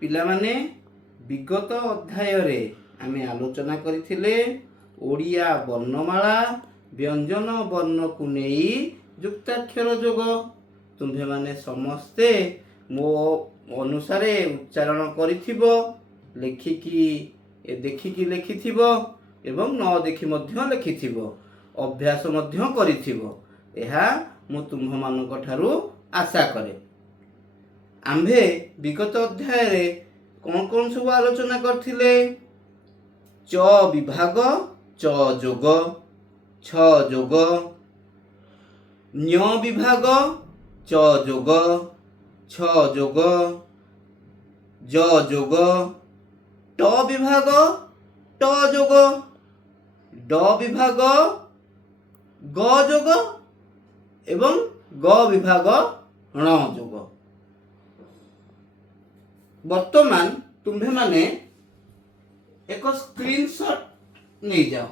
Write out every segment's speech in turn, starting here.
ପିଲାମାନେ विगत अध्याय आमे आलोचना करथिले ओडिया वर्णमाला व्यंजन वर्ण को नहीं युक्ताक्षर जोग। तुम्भे माने समस्ते मो अनुसारे उच्चारण करिथिबो, लेखिकी देखिकी लेखिथिबो एवं न देखि मध्य लेखिथिबो, अभ्यास मध्य करिथिबो। एहा मु तुम्भ मानक ठारू आशा करे। आम्भे विगत अध्याय रे कौन कौन सब आलोचना करथिले? च विभाग, च जोग, छ जोग, न्य विभाग, च जोग, छ जोग, ज जोग, ट विभाग, ट जोग, ड विभाग, ग जोग एवं ग विभाग ण जोग। वर्तमान तुम्भे माने एक स्क्रीनशॉट नहीं जाओ।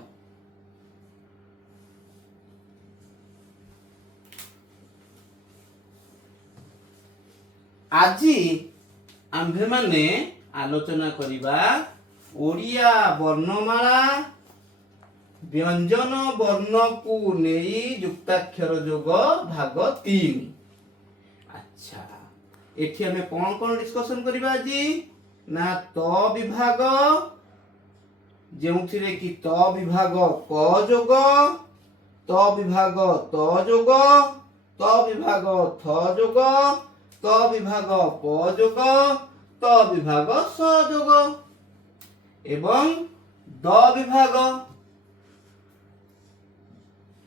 आज आम्भे माने आलोचना करिबा ओडिया वर्णमाला व्यंजन वर्ण को नहीं युक्ताक्षर जोग भाग 3। अच्छा, एठी हमें कौन कौन डिस्कशन करिबा आज ना त विभाग, जेउथिरे कि त विभाग क जोग, त विभाग त जोग, त विभाग थ जोग, त विभाग प जोग, त विभाग स जोग एवं द विभाग,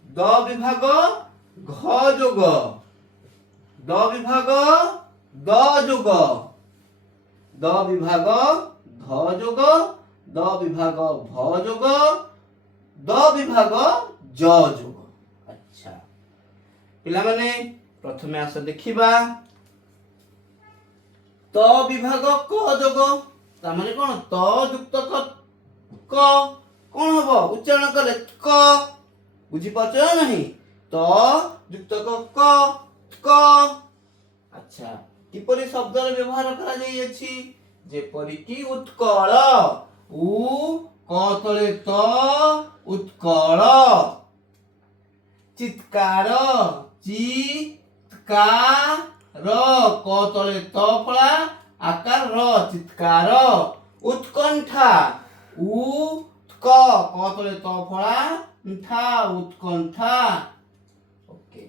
द विभाग घ जोग, द विभाग द जोग, द विभाग ध जोग, द विभाग भ जोग, द विभाग ज जोग। अच्छा पिला माने प्रथमे आस देखिबा त विभाग क जोग, ता माने कोन? त युक्त क कोन हबो? उच्चारण करे क। बुझी पाछो नहीं? त युक्त क। अच्छा, किपरि शब्द व्यवहार करा जाई अछि? जेपरि कि उत्कल, उ क तळे त उत्कल, चित्कार, चित्कार, क तळे त फळा आकार र चित्कार, उत्कंठा, उ क तळे त फळा ठा उत्कंठा। ओके,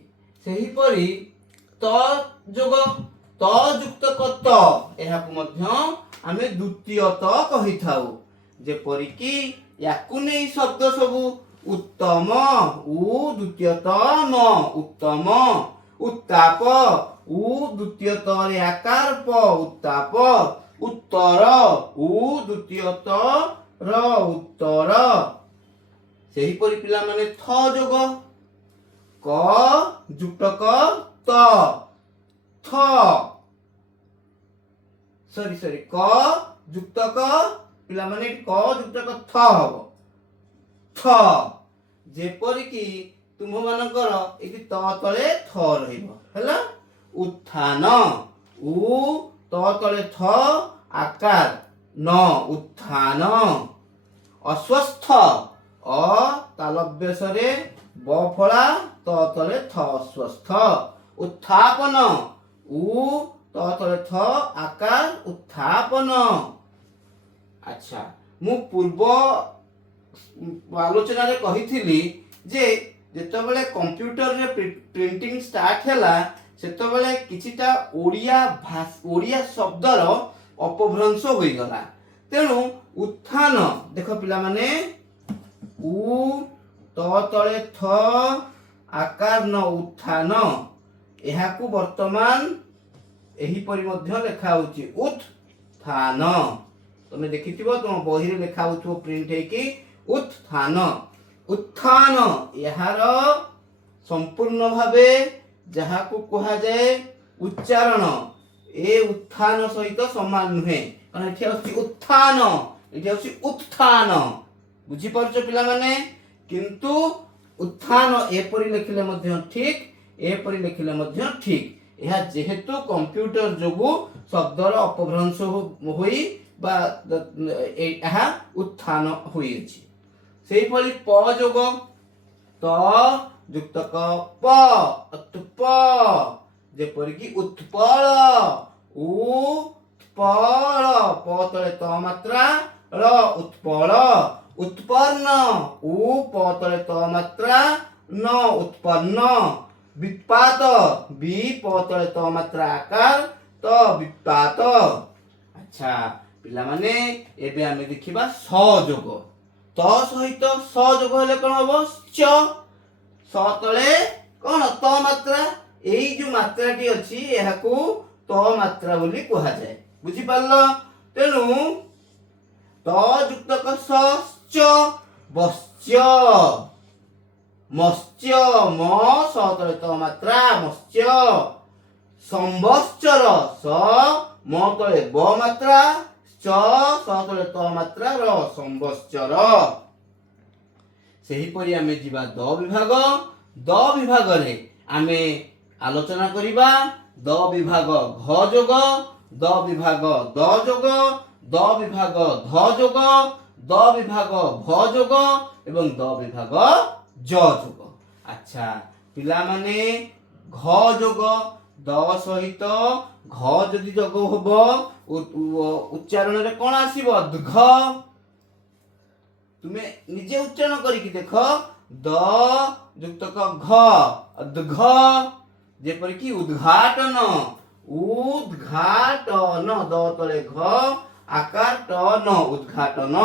सेही परि त जोग, त युक्त त एहाकु मध्य आमे द्वितीय त कहि थाउ। जेपरि कि याकु नै शब्द सबु उत्तम, उ द्वितीय त न उत्तम, उत्ताप, उ द्वितीय त रे आकार प उत्ताप, उत्तर, उ द्वितीय त र उत्तर। सेही परि पिला माने थ जोग, क युक्त क त, थ सॉरी क युक्त क पिला माने क युक्त क थ हबो, थ। जेपरि कि तुम मानकर एति त तळे थ रहिबो हैला। उत्थान, उ त तळे थ आकार न उत्थान, अस्वस्थ, अ तालव्यसरे ब फळा त तळे थ अस्वस्थ, उत्थापन, उ त तळे थ आकार उत्थापन। अच्छा, मु पूर्व आलोचना रे कहिथिली जे जेतबेले कंप्यूटर रे प्रिंटिंग स्टार्ट हैला सेतबेले किछिटा ओडिया शब्दर अपभ्रंश होई गला। तेणु उत्थान देखो पिला माने उ त तळे थ आकार न उत्थान, एहाकु वर्तमान एही परि मध्य लेखा होची उत्थान। तमे देखिथिबो तुम बही रे लेखा होथो प्रिंट हे कि उत्थान। उत्थान एहार संपूर्ण भावे जहाकु कहा जाए उच्चारण ए उत्थान सहित समान नुहे। कारण एठी होची उत्थान, एठी होची उत्थान। बुझी परछो पिला माने? किंतु उत्थान एपरि लिखिले मध्य ठीक, एपरि लिखिले मध्य ठीक। ଏହା जेहेतु कंप्यूटर जोगु शब्दर अपभ्रंश होई बा ଏହା उत्थान होई अछि। सेही परि प जोग त युक्त क प उत्प जेपरि कि उत्पल उत्पल प तले त मात्रा र उत्पल उत्पन्न प तले त मात्रा न उत्पन्न वित्पात बी प तले त मात्रा आकार त वित्पात। अच्छा पिला माने एबे आमे देखिबा सहयोग त सहित सहयोग हेले कोन हबो च स तले कोन त मात्रा एई जो मात्राटी अछि एहाकू त मात्रा बोली कुहा जाय बुझी पारलो। तेनु त युक्त क स च बश्च मत्स्य म स तले त मात्रा मत्स्य संवत्सर स म तले ब मात्रा च स तले त मात्रा र संवत्सर। सेही परि आमे जिबा द विभाग रे आमे आलोचना करिबा द विभाग घ जोग द विभाग द जोग द विभाग ध जोग द विभाग भ जोग एवं द विभाग ज जोग। अच्छा पिला माने घ जोग द सहित घ जदि जोग होबो उच्चारण रे कोन आसीबो घ तुमे निजे उच्चारण करी कि देखो द युक्त क घ घ जेपरि कि उद्घाटन उद्घाटन द तले घ आकार ट न उद्घाटन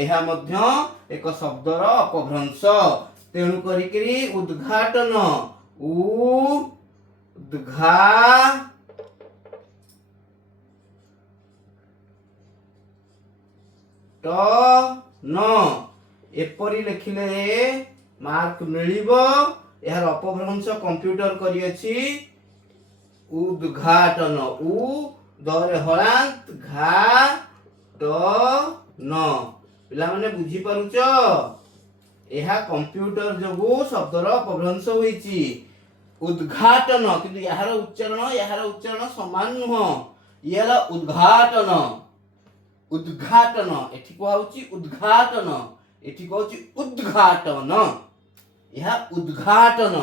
एहा मध्य एक शब्दर अपभ्रंश तेणु करी उद्घाटन उद्घा ट न एपरि लिखिले मार्क मिलिबो। यार अपभ्रंश कंप्यूटर करी अछि उद्घाटन उ दरे हलांत घा ट न पिला माने बुझी पारुच एहा कंप्यूटर जोगु शब्दर अपभ्रंश होईची उद्घाटन किंतु यार उच्चारण समान नुह याला उद्घाटन उद्घाटन एठी को आउची उद्घाटन एठी को आउची उद्घाटन यह उद्घाटन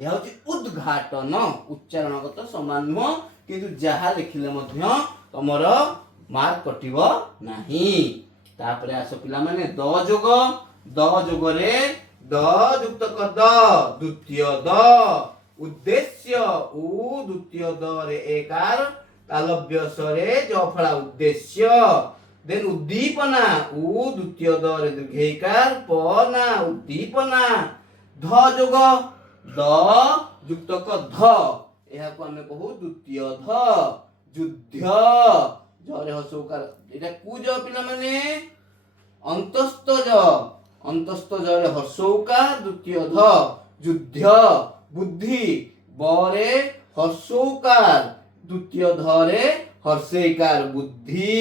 यह होची उद्घाटन उच्चारणगत समान नुह किंतु जहा लिखिले मध्य तमर मार्क कटिबो नाही। तापरे आसो पिला माने द जोग रे द युक्त क द द्वितीय द उद्देश्य उ द्वितीय द रे एकार तालव्य सरे ज फला उद्देश्य देन उद्दीपना उ द्वितीय द रे दीर्घईकार प ना उद्दीपना ध जोग द युक्त क ध एहा को हमें कहू द्वितीय ध युद्ध जरे हसौकार एटा कु ज पिला माने अंतस्थ जरे हसौकार द्वितीय ध युद्ध बुद्धि बरे हसौकार द्वितीय ध रे हर्षईकार बुद्धि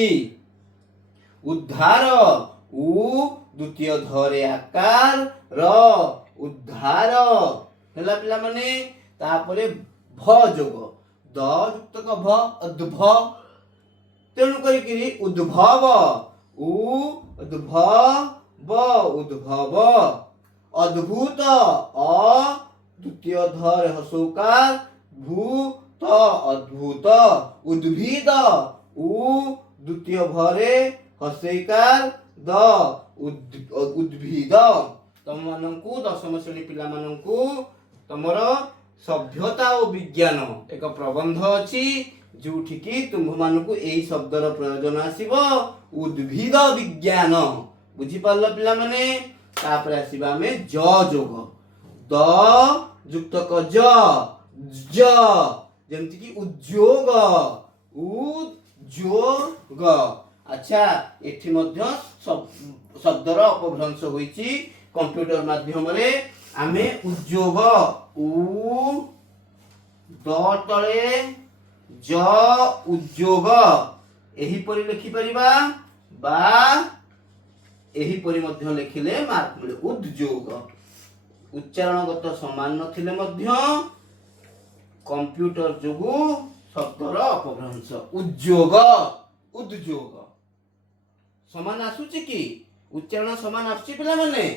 उद्धार उ द्वितीय ध रे आकार र उद्धार हैला पिला माने तापरे भ जोग द युक्त क भ अद्भ तेणु करी उद्भव उ उद्भव उद्भव अद्भुत अ द्वितीय ध रे हसौकार भूत अद्भुत उद्भिद उ द्वितीय भ रे हसईकार द उद्भिद। तम माननकु दशम श्रेणी पिला माननकु तमर सभ्यता और विज्ञान एक प्रबंध अछि जोठी कि तुम मानकु एई शब्दर प्रयोजन आसीबो उद्भिद विज्ञान बुझी पारल पिला माने। तापर आसीबा हमें ज जोग द युक्त क ज जेमति कि उद्योग उद्योग। अच्छा एठी मध्य शब्दर अपभ्रंश होईची कंप्यूटर माध्यम रे आमे उद्योग उ द तळे ज उद्योग एही परि लिखि परिबा बा एही परि मध्य लिखिले मार्क मिले उद्योग उच्चारणगत समान नथिले मध्य कंप्यूटर जोगु शब्दर अपभ्रंश उद्योग उद्योग समान आसुची कि उच्चारण समान आसुची पिला माने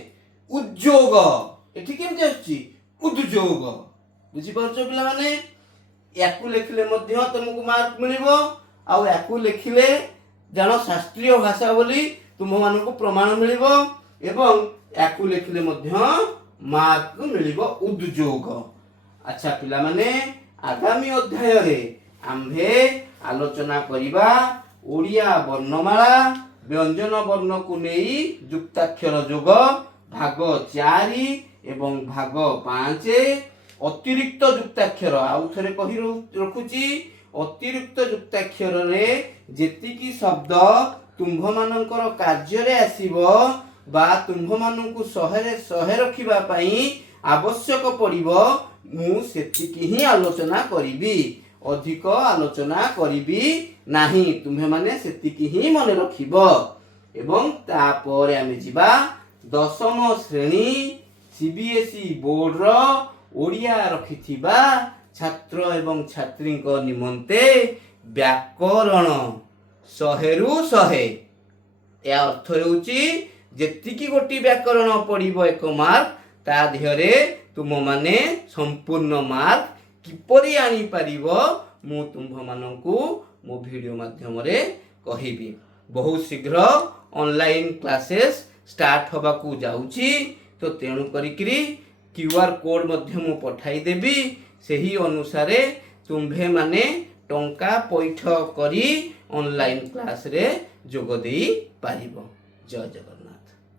उद्योग एठी केमति आसुची उद्योग बुझी पारछो पिला माने याकु लेखिले मध्य तुमको मार्क मिलिबो आ याकु लेखिले जानो शास्त्रीय भाषा बोली तुम मानकु प्रमाण मिलिबो एवं याकु लेखिले मध्य मार्क मिलिबो उद्योग। अच्छा पिला माने आगामी अध्याय रे आम्भे आलोचना करिबा ओडिया वर्णमाला व्यंजन वर्ण को नेई युक्ताक्षर जोग भाग 4 एवं भाग 5 अतिरिक्त युक्ताक्षर आउ थरे कहि रखुची अतिरिक्त युक्ताक्षर रे जेतिकी शब्द तुंभ मानकर कार्य रे आसीबो बा तुंभ मानकु सहे रखिबा पई आवश्यक पड़िबो मु सेतिकी ही आलोचना करिबी अधिक आलोचना करिबी नाही तुम्हे माने सेतिकी ही मन रखिबो। एवं तापर आमे जिबा दशम श्रेणी सीबीएसई बोर्ड रो ओडिया रखिथिबा छात्र एवं छात्री को निमंते व्याकरण 100 रु 100 या अर्थ हेउची जेतिकी गोटी व्याकरण पड़िबो 1 मार्क ता ध्यरे तुम माने संपूर्ण मार्क किपरि आनी पारिबो मु तुंभ माननकु मो वीडियो माध्यम रे कहिबी। बहुत शीघ्र ऑनलाइन क्लासेस स्टार्ट होबा को जाउची तो तेणु करिकरी क्यूआर कोड मध्य मु पठाई देबी सेही अनुसार तुम्भे माने टंका पैठ करी ऑनलाइन क्लास रे जोग देई पारिबो। जय जगन्नाथ।